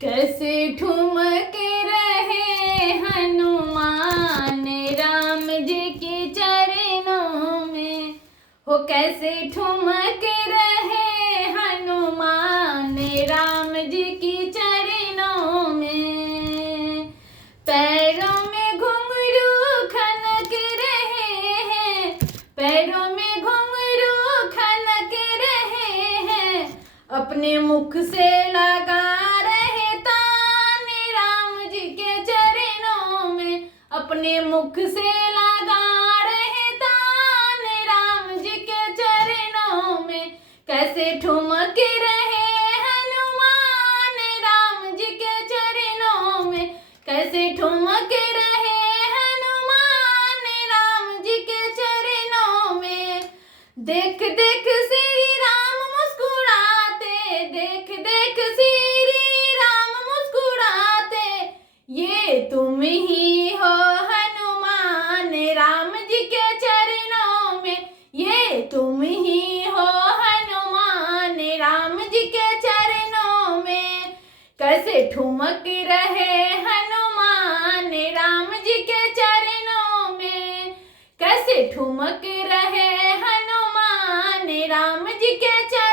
कैसे ठुमक रहे हनुमान राम जी के चरणों में, हो कैसे ठुमक रहे हनुमान राम जी के चरणों में। पैरों में घुंघरू खनक रहे हैं, पैरों में घुंघरू खनक रहे हैं, अपने मुख से लगा रहे तान राम जी के चरणों में, अपने मुख से लगा रहे तान राम जी के चरणों में। कैसे ठुमक रहे हनुमान राम जी के चरणों में, कैसे ठुमक रहे हनुमान राम जी के चरणों में। देख देख श्री राम मुस्कुराते, देख देख श्री राम मुस्कुराते, ये तुम ही हो हनुमान राम जी के चरणों में, ये तुम ही हो हनुमान राम जी के चरणों में। कैसे ठुमक रहे हनुमान राम जी के चरणों में, कैसे ठुमक रहे हनुमान राम जी के चरणों